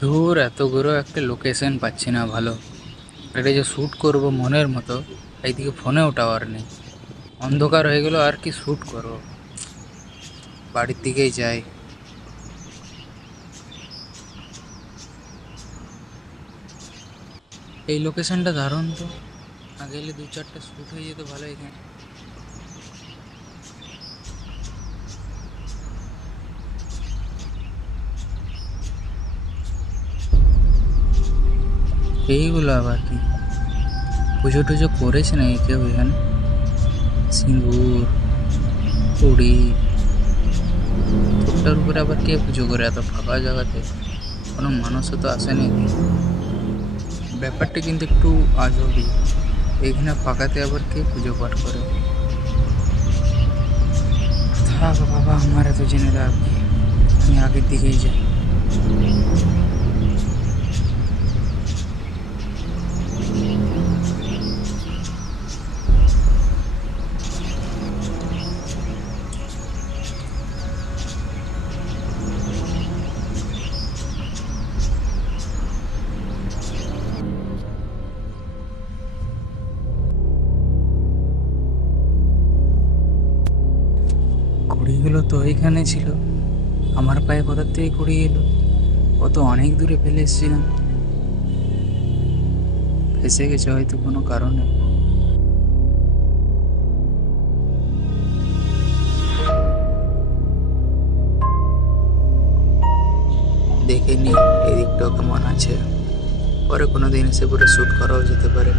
ধুর, এত বড় একটা লোকেশন পাচ্ছি না ভালো। এটা যে শ্যুট করব মনের মতো, এইদিকে ফোনেও টাওয়ার নেই। অন্ধকার হয়ে গেল, আর কি শ্যুট করব। বাড়ির দিকেই যাই। এই লোকেশনটা দারুণ তো, আগে এলে দু চারটে শ্যুট হয়ে যেত ভালো এখানে। এইগুলো আবার কি, পুজো টুজো করেছে নাকি কেউ এখানে? সিঁদুর, কুড়ি, ছোটটার উপরে আবার কে পুজো করে এত ফাঁকা জায়গাতে? কোনো মানুষও তো আসেনি। ব্যাপারটা কিন্তু একটু আজবই, এখানে ফাঁকাতে আবার কে পুজো পাঠ করে? থাক বাবা, আমার এত জেনে লাভ কি, আমি আগের দিকেই যাই। ঘুড়িগুলো তো ওইখানে ছিল, আমার পায়ে কোথার থেকে ঘুড়ি এলো? ও তো অনেক দূরে ফেলে এসেছিলাম। ফেসে গেছে হয়তো কোনো কারণে। দেখে নি এদিকটাও কেমন আছে, পরে কোনো দিন এসে পুরো শ্যুট করাও যেতে পারে।